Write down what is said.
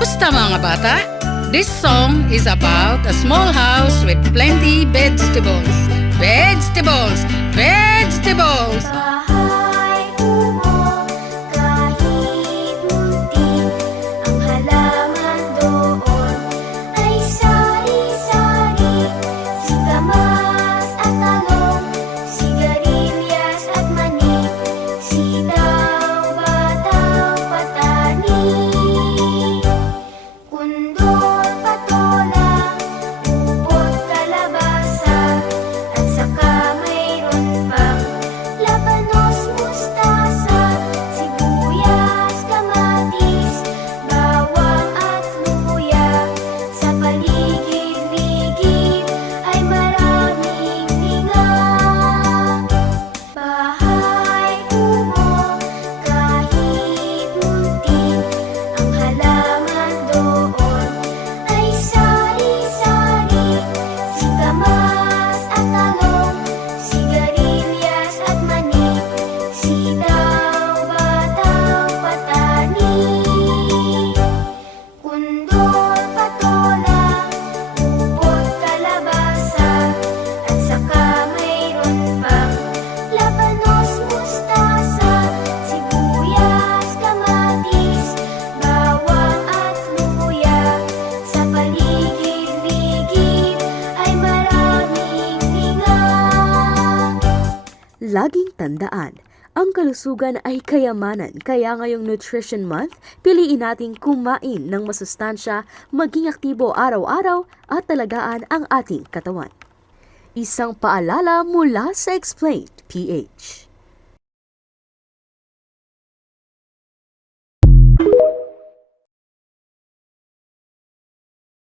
Kamusta mga bata? This song is about a small house with plenty vegetables. Vegetables! Vegetables! Bahay kubo, kahit muntik, ang halaman doon ay sari-sari. Singkamas at talong, sigarilyas at mani, sitaw, bataw, patani, kundol, patola, upot, kalabasa, at saka mayroon pang labanos, mustasa, sibuyas, kamatis, bawang at luya. Sa paligid-ligid ay maraming tinga. Bahay kubo, kahit muntik, ang halaman doon ay sari-sari. Singkamas at talong, sigarilyas at mani, sitaw, bataw, patani, kundol, patola, upot, kalabasa, at saka mayroon pang labanos, mustasa, sibuyas, kamatis, bawang at luya. Sa paligid-ligid ay maraming tinga. Laging tandaan, ang kalusugan ay kayamanan, kaya ngayong Nutrition Month, piliin nating kumain ng masustansya, maging aktibo araw-araw at talagaan ang ating katawan. Isang paalala mula sa Explained PH.